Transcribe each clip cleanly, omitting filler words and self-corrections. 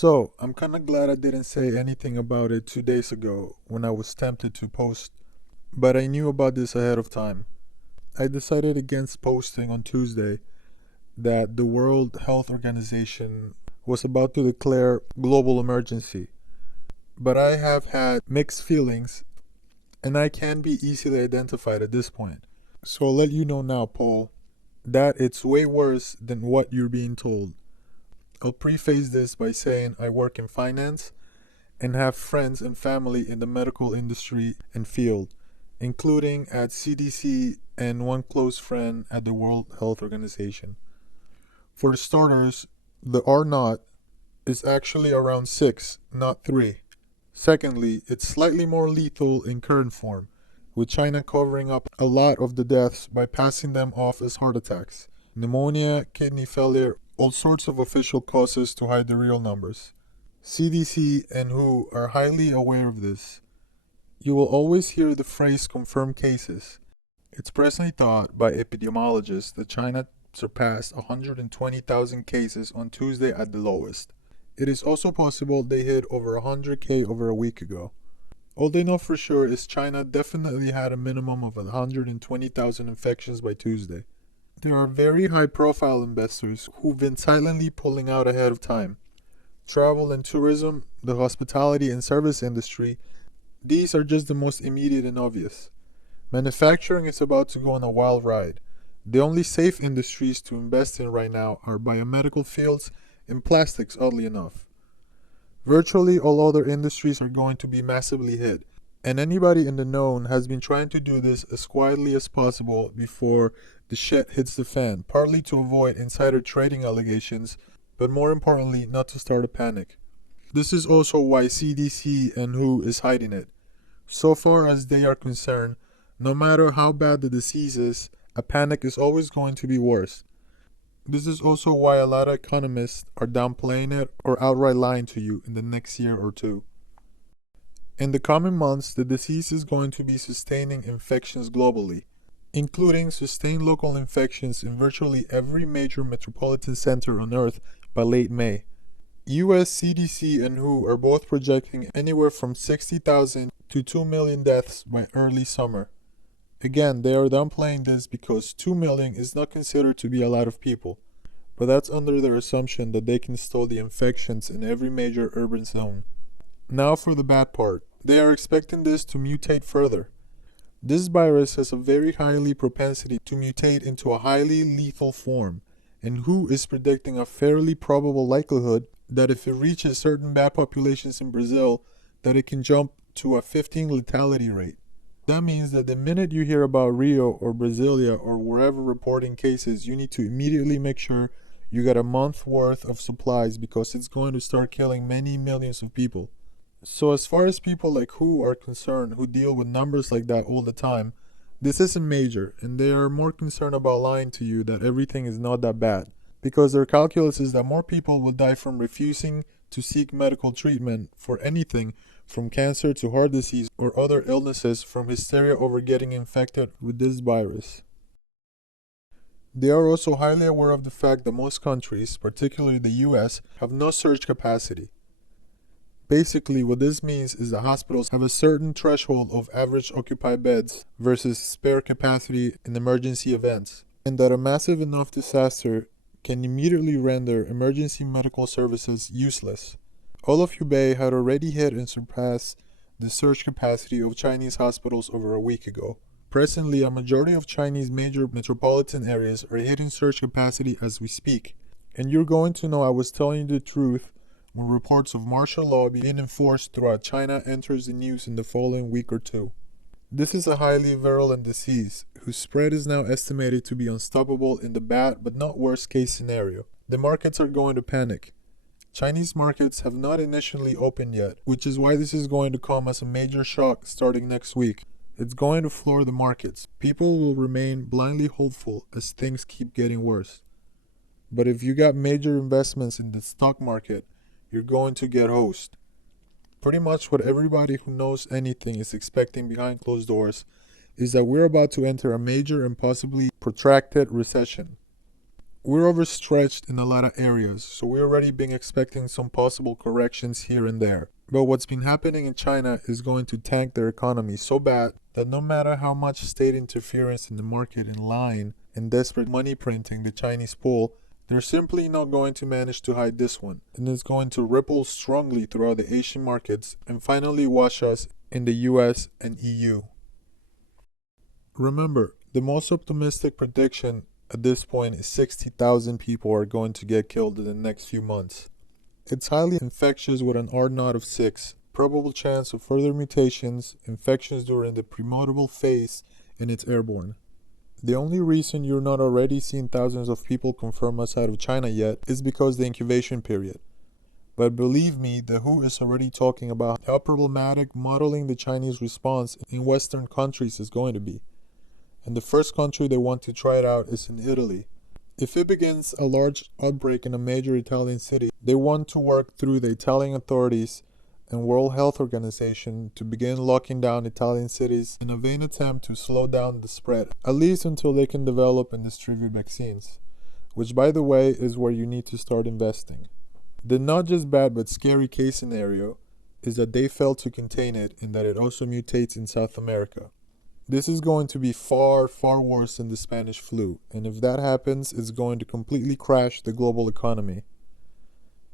So, I'm kinda glad I didn't say anything about it 2 days ago when I was tempted to post, but I knew about this ahead of time. I decided against posting on Tuesday that the World Health Organization was about to declare global emergency, but I have had mixed feelings and I can be easily identified at this point. So I'll let you know now, Paul, that it's way worse than what you're being told. I'll preface this by saying I work in finance and have friends and family in the medical industry and field, including at CDC and one close friend at the World Health Organization. For starters, the R naught is actually around 6, not 3. Secondly, it's slightly more lethal in current form, with China covering up a lot of the deaths by passing them off as heart attacks, pneumonia, kidney failure, all sorts of official causes to hide the real numbers. CDC and WHO are highly aware of this. You will always hear the phrase confirmed cases. It's presently thought by epidemiologists that China surpassed 120,000 cases on Tuesday at the lowest. It is also possible they hit over 100K over a week ago. All they know for sure is China definitely had a minimum of 120,000 infections by Tuesday. There are very high profile investors who've been silently pulling out ahead of time. Travel and tourism, the hospitality and service industry, these are just the most immediate and obvious. Manufacturing is about to go on a wild ride. The only safe industries to invest in right now are biomedical fields and plastics, oddly enough. Virtually all other industries are going to be massively hit, and anybody in the known has been trying to do this as quietly as possible before the shit hits the fan, partly to avoid insider trading allegations, but more importantly, not to start a panic. This is also why CDC and WHO is hiding it. So far as they are concerned, no matter how bad the disease is, a panic is always going to be worse. This is also why a lot of economists are downplaying it or outright lying to you in the next year or two. In the coming months, the disease is going to be sustaining infections globally, including sustained local infections in virtually every major metropolitan center on Earth by late May. US CDC and WHO are both projecting anywhere from 60,000 to 2 million deaths by early summer. Again, they are downplaying this because 2 million is not considered to be a lot of people, but that's under their assumption that they can stall the infections in every major urban zone. Now for the bad part. They are expecting this to mutate further. This virus has a very highly propensity to mutate into a highly lethal form, and WHO is predicting a fairly probable likelihood that if it reaches certain bat populations in Brazil, that it can jump to a 15 lethality rate. That means that the minute you hear about Rio or Brasilia or wherever reporting cases, you need to immediately make sure you got a month worth of supplies because it's going to start killing many millions of people. So as far as people like WHO are concerned, who deal with numbers like that all the time, this isn't major, and they are more concerned about lying to you that everything is not that bad, because their calculus is that more people will die from refusing to seek medical treatment for anything from cancer to heart disease or other illnesses from hysteria over getting infected with this virus. They are also highly aware of the fact that most countries, particularly the US, have no surge capacity. Basically, what this means is that hospitals have a certain threshold of average occupied beds versus spare capacity in emergency events, and that a massive enough disaster can immediately render emergency medical services useless. All of Hubei had already hit and surpassed the surge capacity of Chinese hospitals over a week ago. Presently, a majority of Chinese major metropolitan areas are hitting surge capacity as we speak. And you're going to know I was telling you the truth when reports of martial law being enforced throughout China enters the news in the following week or two. This is a highly virulent disease, whose spread is now estimated to be unstoppable in the bad but not worst case scenario. The markets are going to panic. Chinese markets have not initially opened yet, which is why this is going to come as a major shock starting next week. It's going to floor the markets. People will remain blindly hopeful as things keep getting worse. But if you got major investments in the stock market, you're going to get hosed. Pretty much what everybody who knows anything is expecting behind closed doors is that we're about to enter a major and possibly protracted recession. We're overstretched in a lot of areas, so we're already been expecting some possible corrections here and there. But what's been happening in China is going to tank their economy so bad that no matter how much state interference in the market and lying and desperate money printing the Chinese pull, they're simply not going to manage to hide this one, and it's going to ripple strongly throughout the Asian markets and finally wash us in the US and EU. Remember, the most optimistic prediction at this point is 60,000 people are going to get killed in the next few months. It's highly infectious with an R0 of 6, probable chance of further mutations, infections during the premotable phase, and it's airborne. The only reason you're not already seeing thousands of people confirmed outside of China yet is because the incubation period. But believe me, the WHO is already talking about how problematic modeling the Chinese response in Western countries is going to be. And the first country they want to try it out is in Italy. If it begins a large outbreak in a major Italian city, they want to work through the Italian authorities and World Health Organization to begin locking down Italian cities in a vain attempt to slow down the spread, at least until they can develop and distribute vaccines, which by the way is where you need to start investing. The not just bad but scary case scenario is that they failed to contain it and that it also mutates in South America. This is going to be far, far worse than the Spanish flu, and if that happens, it's going to completely crash the global economy.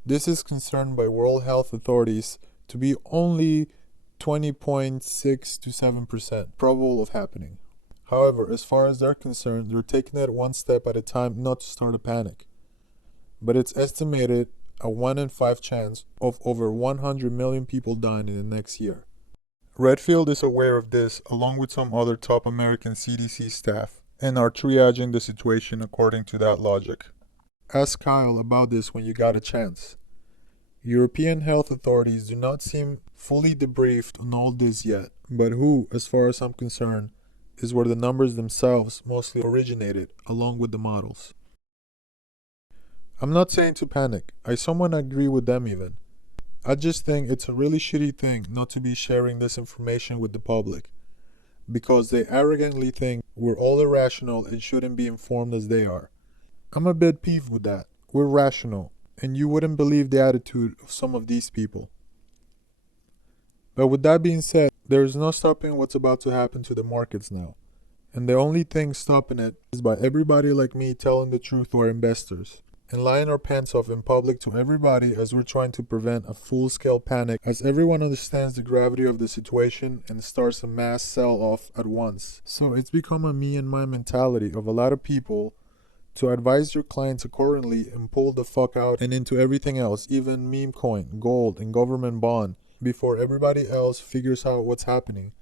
This is confirmed by World Health authorities to be only 20.6 to 7% probable of happening. However, as far as they're concerned, they're taking it one step at a time not to start a panic. But it's estimated a 1 in 5 chance of over 100 million people dying in the next year. Redfield is aware of this along with some other top American CDC staff and are triaging the situation according to that logic. Ask Kyle about this when you got a chance. European health authorities do not seem fully debriefed on all this yet, but WHO, as far as I'm concerned, is where the numbers themselves mostly originated, along with the models. I'm not saying to panic, I somewhat agree with them even. I just think it's a really shitty thing not to be sharing this information with the public, because they arrogantly think we're all irrational and shouldn't be informed as they are. I'm a bit peeved with that. We're rational, and you wouldn't believe the attitude of some of these people. But with that being said, there is no stopping what's about to happen to the markets now. And the only thing stopping it is by everybody like me telling the truth to our investors and lying our pants off in public to everybody as we're trying to prevent a full-scale panic as everyone understands the gravity of the situation and starts a mass sell-off at once. So it's become a me and my mentality of a lot of people to advise your clients accordingly and pull the fuck out and into everything else, even meme coin, gold, and government bond, before everybody else figures out what's happening.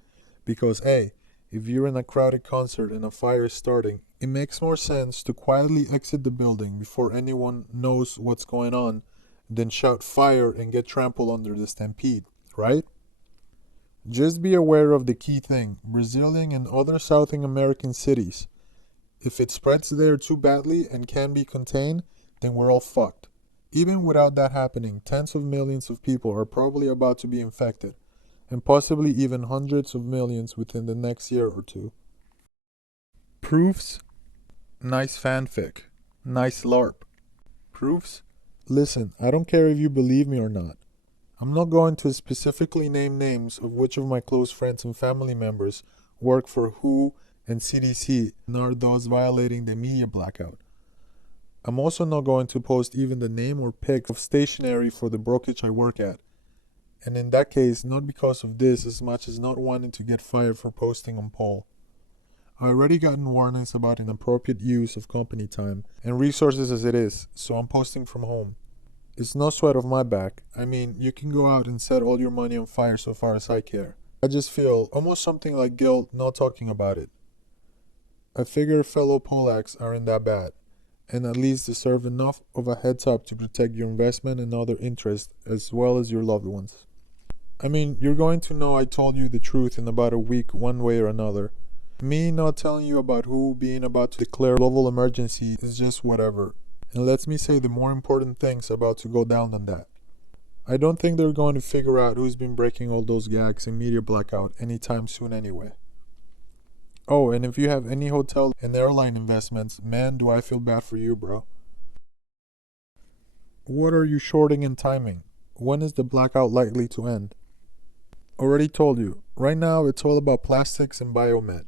Because hey, if you're in a crowded concert and a fire is starting, it makes more sense to quietly exit the building before anyone knows what's going on than shout fire and get trampled under the stampede, right? Just be aware of the key thing, Brazilian and other South American cities. If it spreads there too badly and can be contained, then we're all fucked. Even without that happening, tens of millions of people are probably about to be infected, and possibly even hundreds of millions within the next year or two. Proofs? Nice fanfic. Nice LARP. Proofs? Listen, I don't care if you believe me or not. I'm not going to specifically name names of which of my close friends and family members work for WHO and CDC and are thus violating the media blackout. I'm also not going to post even the name or pic of stationery for the brokerage I work at. And in that case, not because of this as much as not wanting to get fired for posting on poll. I already gotten warnings about inappropriate use of company time and resources as it is, so I'm posting from home. It's no sweat of my back. I mean, you can go out and set all your money on fire so far as I care. I just feel almost something like guilt not talking about it. I figure fellow Polacks aren't that bad, and at least deserve enough of a heads up to protect your investment and other interests as well as your loved ones. I mean, you're going to know I told you the truth in about a week one way or another. Me not telling you about WHO being about to declare global emergency is just whatever. And lets me say the more important things about to go down than that. I don't think they're going to figure out who's been breaking all those gags and media blackout anytime soon anyway. Oh, and if you have any hotel and airline investments, man, do I feel bad for you, bro. What are you shorting in timing? When is the blackout likely to end? Already told you. Right now, it's all about plastics and biomed.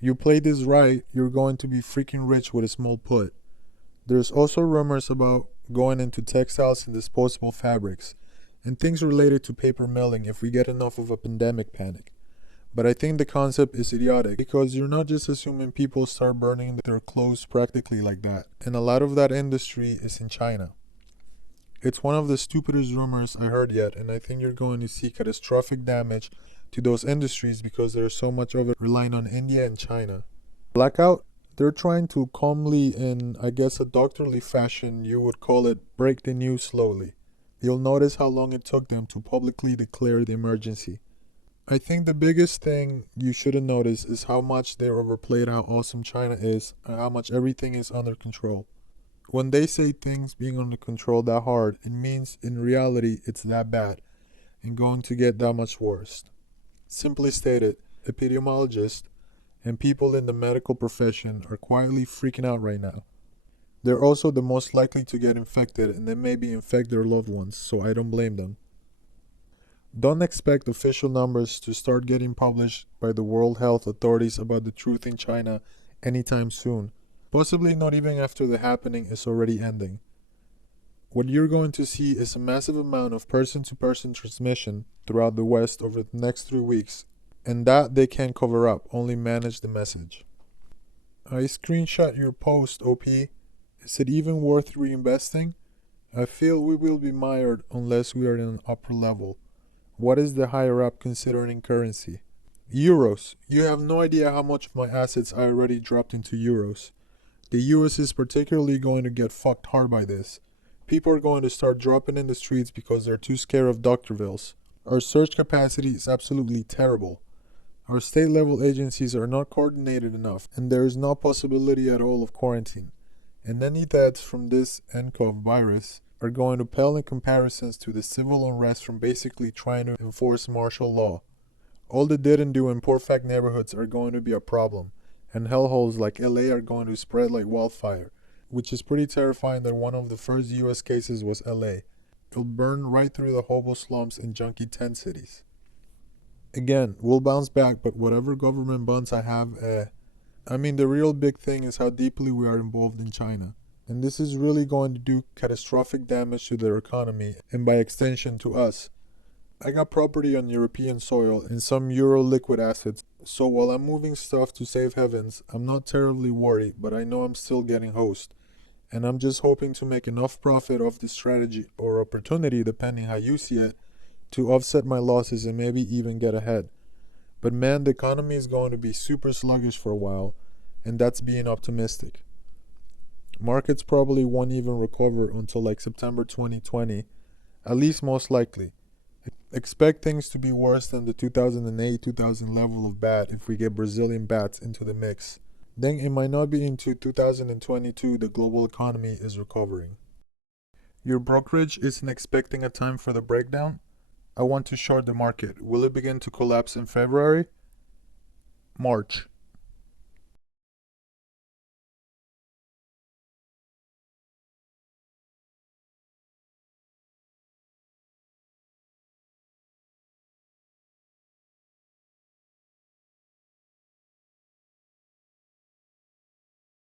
You play this right, you're going to be freaking rich with a small put. There's also rumors about going into textiles and disposable fabrics, and things related to paper milling if we get enough of a pandemic panic. But I think the concept is idiotic because you're not just assuming people start burning their clothes practically like that, and a lot of that industry is in China. It's one of the stupidest rumors I heard yet, and I think you're going to see catastrophic damage to those industries because there's so much of it relying on India and China. Blackout? They're trying to calmly, in I guess a doctorly fashion, you would call it, break the news slowly. You'll notice how long it took them to publicly declare the emergency. I think the biggest thing you shouldn't notice is how much they overplayed how awesome China is and how much everything is under control. When they say things being under control that hard, it means in reality it's that bad and going to get that much worse. Simply stated, epidemiologists and people in the medical profession are quietly freaking out right now. They're also the most likely to get infected and then maybe infect their loved ones, so I don't blame them. Don't expect official numbers to start getting published by the World Health authorities about the truth in China anytime soon. Possibly not even after the happening is already ending. What you're going to see is a massive amount of person to person transmission throughout the West over the next 3 weeks, and that they can't cover up, only manage the message. I screenshot your post, OP. Is it even worth reinvesting? I feel we will be mired unless we are in an upper level. What is the higher up considering currency? Euros. You have no idea how much of my assets I already dropped into euros. The US is particularly going to get fucked hard by this. People are going to start dropping in the streets because they're too scared of doctor bills. Our search capacity is absolutely terrible. Our state level agencies are not coordinated enough, and there is no possibility at all of quarantine. And any deaths from this nCoV virus are going to pale in comparisons to the civil unrest from basically trying to enforce martial law. All the didn't do in poor fact neighborhoods are going to be a problem, and hellholes like LA are going to spread like wildfire, which is pretty terrifying that one of the first US cases was LA. It'll burn right through the hobo slums and junkie tent cities. Again, we'll bounce back, but whatever government bonds I have, I mean, the real big thing is how deeply we are involved in China. And this is really going to do catastrophic damage to their economy and by extension to us. I got property on European soil and some Euro liquid assets, so while I'm moving stuff to safe havens, I'm not terribly worried, but I know I'm still getting hosed. And I'm just hoping to make enough profit off this strategy or opportunity, depending how you see it, to offset my losses and maybe even get ahead. But man, the economy is going to be super sluggish for a while, and that's being optimistic. Markets probably won't even recover until like September 2020, at least most likely. Expect things to be worse than the 2008-2000 level of bad if we get Brazilian bats into the mix. Then it might not be into 2022 the global economy is recovering. Your brokerage isn't expecting a time for the breakdown? I want to short the market. Will it begin to collapse in February? March.